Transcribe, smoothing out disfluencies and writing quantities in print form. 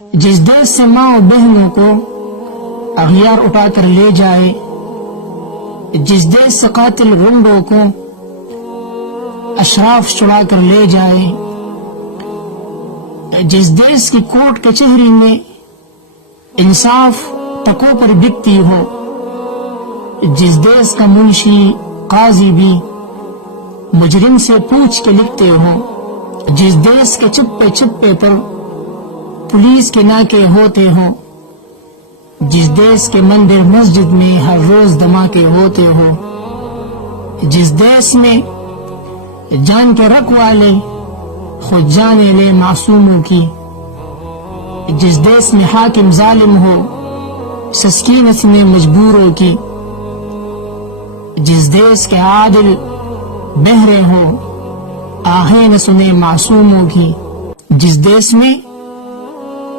جس دیش سے ماں و بہنوں کو اغیار اٹھا کر لے جائے، جس دیش سے قاتل غنڈوں کو اشراف چڑھا کر لے جائے، جس دیش کی کورٹ کچہری میں انصاف ٹکوں پر بکتی ہو، جس دیش کا منشی قاضی بھی مجرم سے پوچھ کے لکھتے ہو، جس دیش کے چپے چپے پر پولیس کے ناکے ہوتے ہوں، جس دیش کے مندر مسجد میں ہر روز دھماکے ہوتے ہو، جس دیش میں جان کے رکھوالے خود جانے لے معصوموں کی، جس دیش میں حاکم ظالم ہو سسکینت میں مجبوروں کی، جس دیش کے عادل بہرے ہو آہیں نہ سنے معصوموں کی، جس دیش میں